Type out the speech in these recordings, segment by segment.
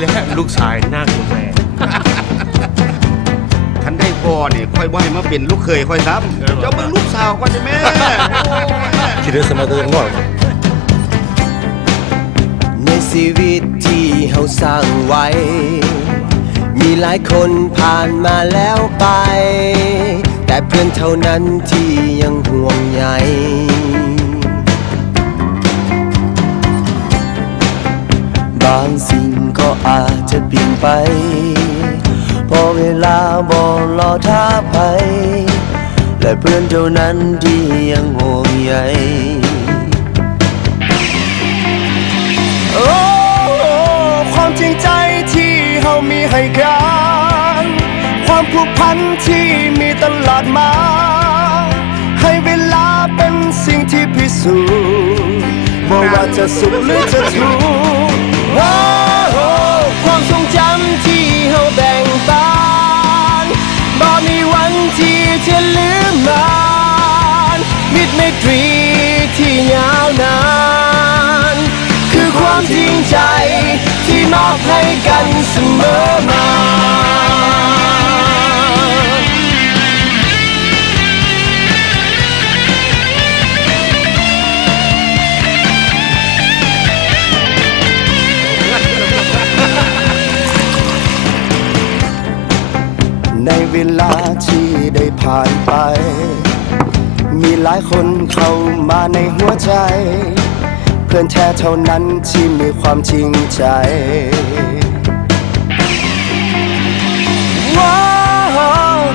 แล้วลูกชายนั่งอยู่แม่คันได้พ่อเนี่ยค่อยบ่ให้มาเป็นลูกเคยค่อยซ้ำเจ้าเบิ่งลูกสาวก่อนจ้ะแม่คิดเรื่องสมัยตัวยังน้อยในชีวิตที่เฮาสร้างไว้มีหลายคนผ่านมาแล้วไปแต่เพื่อนเท่านั้นที่ยังห่วงใยบางสิ่งก็อาจจะเปลี่ยนไปพอเวลาบอกรอท่าไปและเพื่อนเท่านั้นที่ยังห่วงใยความจริงใจที่เฮามีให้กันความผูกพันที่มีตลอดมาให้เวลาเป็นสิ่งที่พิสูจน์ว่าจะสุขหรือจะทุกข์ความทรงจำที่เฮาแบ่งปันบ่มีวันที่จะลืมมันมิตรไมตรีที่ยาวนานคือความจริงใจที่มอบให้กันเสมอมาในเวลาที่ได้ผ่านไปมีหลายคนเข้ามาในหัวใจเพื่อนแท้เท่านั้นที่มีความจริงใจ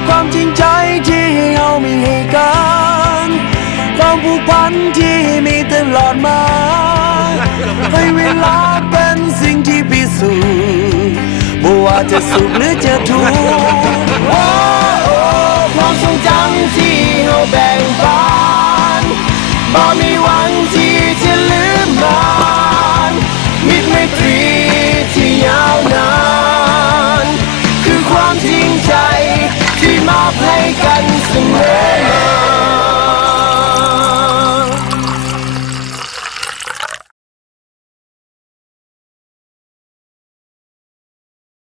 ความจริงใจที่เรามีให้กันความผูกพันที่มีตลอดมาให้เวลาเป็นสิ่งที่พิสูจน์ว่าจะสุขหรือจะทุกข์ความทรงจำที่เราแบ่งปันบ่มีวันที่จะลืมมันมิตรไมตรีที่ยาวนานคือความจริงใจที่มอบให้กันเสมอ